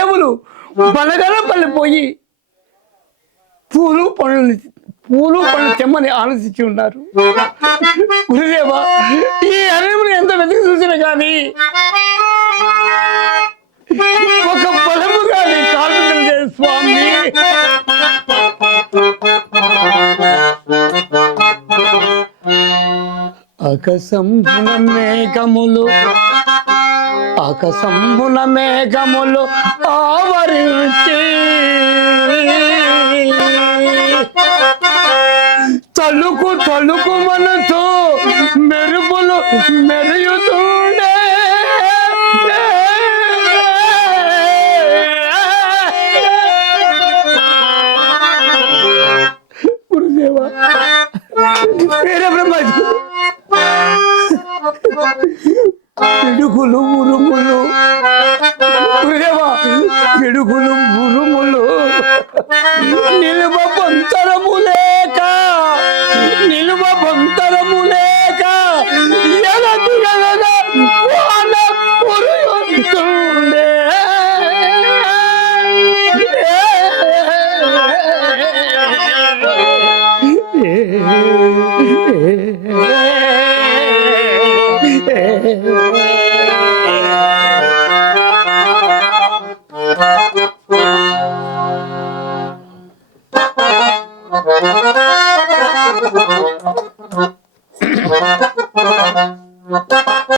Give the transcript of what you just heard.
దేవులు బలగలపల్లి పోయి పూలు పనులు పూలు పనులు తెమ్మని ఆలోచించి ఉన్నారు. గురుదేవా ఈ అరణ్యమును ఎంత వెతికి చూసినా కానీ ఒక బలము కానీ కాల్పించలేదు స్వామి. అకసంభున మేఘములు అకసంభున మేఘములు ఆవరించి తలుకు తలుకు మనతో మెరుపులు మెరుగుతుండే గురుదేవా వేరే బ్రహ్మాజీ పిడుగులు పిడుగులు ఉరుములు నిలువ పొంతరము లేక నిలువ పొంతరము లేక ఎగదు Thank you.